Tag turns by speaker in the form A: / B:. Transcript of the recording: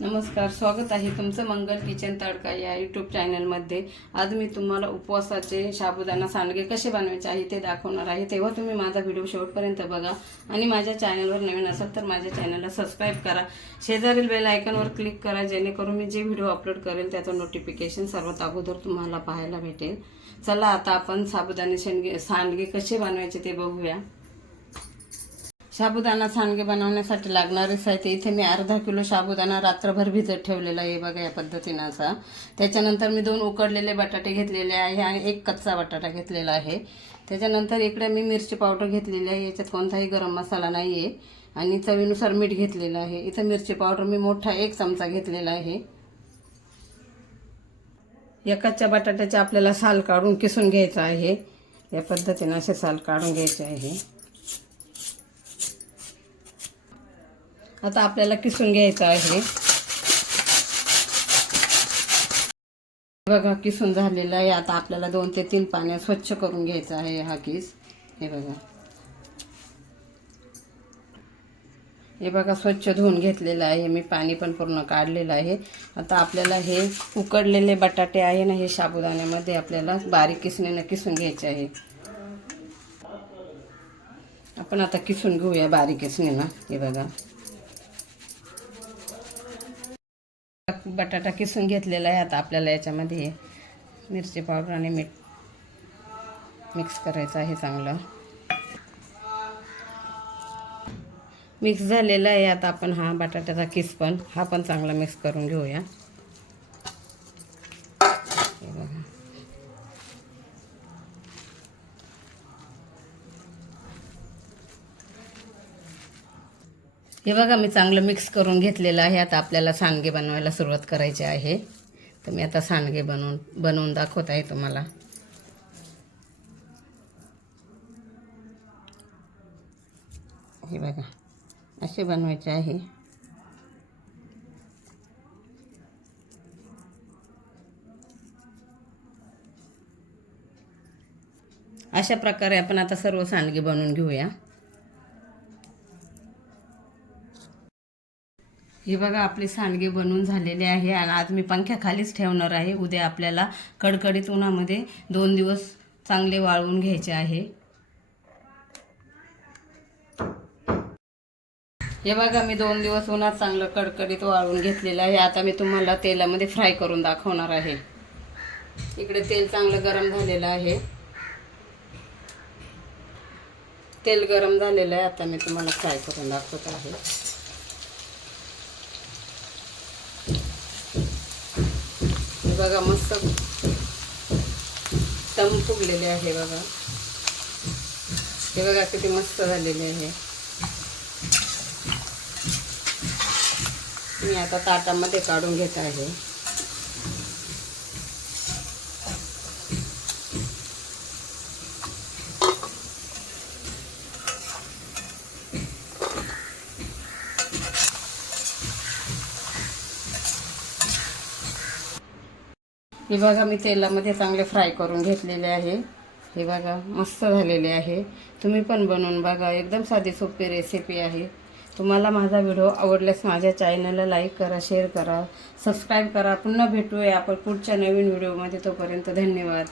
A: नमस्कार स्वागत आहे तुमचं मंगल किचन तडका या यूट्यूब चॅनलमध्ये आज मी तुम्हाला उपवासाचे साबुदाणा सांडगे कसे बनवायचे आहे ते दाखवणार आहे. तेव्हा तुम्ही माझा व्हिडिओ शेवटपर्यंत बघा. आणि माझ्या चॅनलवर नवीन असाल तर माझ्या चॅनलला सबस्क्राईब करा. शेजारील बेल आयकॉनवर क्लिक करा जेणेकरून मी जे व्हिडिओ अपलोड करेल त्याचं नोटिफिकेशन सर्वात अगोदर तुम्हाला पाहायला भेटेल. चला आता आपण साबुदाणे शेंडगे सांडगे कसे बनवायचे ते बघूया. साबुदाणा सांडगे बनवण्यासाठी लागणारे साहित्य इथे मी अर्धा किलो साबुदाणा रात्रभर भिजत ठेवलेला आहे बघा या पद्धतीनं असा. त्याच्यानंतर मी दोन उकडलेले बटाटे घेतलेले आहे आणि एक कच्चा बटाटा घेतलेला आहे. त्याच्यानंतर इकडे मी मिरची पावडर घेतलेली आहे. याच्यात कोणताही गरम मसाला नाही आहे आणि चवीनुसार मीठ घेतलेलं आहे. इथं मिरची पावडर मी मोठा एक चमचा घेतलेला आहे. या कच्च्या बटाट्याचे आपल्याला साल काढून किसून घ्यायचं आहे. या पद्धतीनं असे साल काढून घ्यायचे आहे. आता आपल्याला किसून घ्यायचं आहे. बघा किसून झालेला आहे. आता आपल्याला दोन ते तीन पाण्या स्वच्छ करून घ्यायचा आहे हा किस. हे बघा. हे बघा स्वच्छ धुवून घेतलेलं आहे. मी पाणी पण पूर्ण काढलेलं आहे. आता आपल्याला हे उकडलेले बटाटे आहे ना हे साबुदाण्यामध्ये आपल्याला बारीक किसणीनं किसून घ्यायचे आहे. आपण आता किसून घेऊया बारीक किसणीनं. हे बघा. बटाटा किसून घेतलेला आहे आता आपल्याला याच्यामध्ये. मिरची पावडर आणि मीठ. मिक्स करायचं आहे चांगलं. मिक्स झालेला आहे आता आपण हा बटाट्याचा किस पण. हा पण चांगला मिक्स करून घेऊया हे बघा हे बघा मी चांगलं मिक्स करून घेतलेलं आहे. आता आपल्याला सांडगे बनवायला सुरुवात करायची आहे. तर मी आता सांडगे बनवून बनवून दाखवत आहे तुम्हाला. हे बघा असे बनवायचे आहे. अशा प्रकारे आपण आता सर्व सांडगे बनवून घेऊया. हे बघा आपले सांडगे बनवून झालेले आहे आणि आज मी पंख्याखालीच ठेवणार आहे. उद्या आपल्याला कडकडीत उन्हामध्ये दोन दिवस चांगले वाळवून घ्यायचे आहे. हे बघा मी दोन दिवस उन्हात चांगलं कडकडीत वाळवून घेतलेलं आहे. आता मी तुम्हाला तेलामध्ये फ्राय करून दाखवणार आहे. इकडे तेल चांगलं गरम झालेलं आहे. तेल गरम झालेलं आहे. आता मी तुम्हाला फ्राय करून दाखवत आहे हे बघा मस्त तम फुगलेले आहे बघा. हे बघा किती मस्त झालेले आहे. मी आता ताटामध्ये काढून घेत आहे. हे बघा मी तेलामध्ये चांगले फ्राय करून घेतलेले आहे. हे बघा मस्त झालेले आहे. तुम्ही पण बनवून बघा एकदम साधी सोपी रेसिपी आहे. तुम्हाला माझा व्हिडिओ आवडल्यास माझ्या चॅनलला लाईक करा शेअर करा सबस्क्राईब करा. पुन्हा भेटूया आपण पुढच्या नवीन व्हिडिओमध्ये तोपर्यंत धन्यवाद.